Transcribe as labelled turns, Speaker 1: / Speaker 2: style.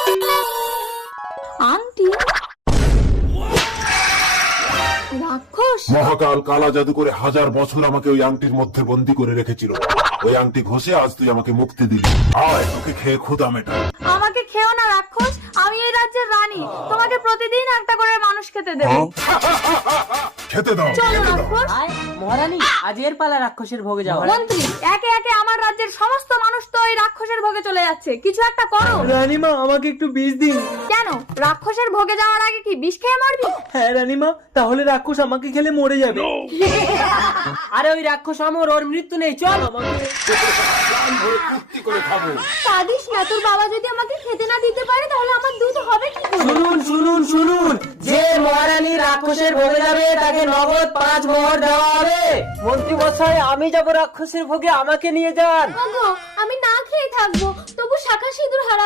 Speaker 1: Aunty রাক্ষস
Speaker 2: মহাকাল কালা জাদু করে 1000 বছর আমাকে ওই আংটির মধ্যে বন্দি করে রেখেছিল। ওই আংটি ঘষে আজ তুই আমাকে মুক্তি দিলি। আয় তোকে খেয়ে ক্ষুধা মেটা।
Speaker 1: আমাকে খেও না রাক্ষস, আমি এই রাজ্যের রানী, তোমাকে প্রতিদিন একটা করে মানুষ খেতে দেব।
Speaker 2: খেতে দাও,
Speaker 1: চলো
Speaker 2: খেতে দাও।
Speaker 1: রাক্ষস।
Speaker 3: মহারানী আজের পালা রাক্ষসের ভোগে যাওয়া।
Speaker 1: মন্ত্রী, একে একে আমার রাজ্যের সমস্ত মানুষ তো এই রাক্ষসের ভোগে চলে যাচ্ছে, কিছু একটা করো।
Speaker 3: রানীমা আমাকে একটু বিষ দিন।
Speaker 1: কেন, রাক্ষসের ভোগে যাওয়ার আগে কি বিষ খেয়ে মরবি?
Speaker 3: হ্যাঁ রানীমা, তাহলে রাক্ষস আমাকে খেলে মরে যাবে। আরে ওই রাক্ষস আমার, ওর মৃত্যু নেই, চল।
Speaker 2: তৃপ্তি করে খাবো।
Speaker 1: কাঁদিস না, তোর বাবা যদি আমাকে খেতে না দিতে পারে তাহলে আমার দুধ হবে কি করে?
Speaker 3: শুনুন শুনুন শুনুন, যে মহারানী রাক্ষসের ভোগে যাবে তাকে নগদ 5 মোহর দেওয়া হবে। মন্ত্রী মশাই, আমি যাব রাক্ষসের ভোগে, আমাকে নিয়ে যান।
Speaker 1: ওগো, আমি না খেয়ে থাকবো, তবু শাখা সিঁদুর হারা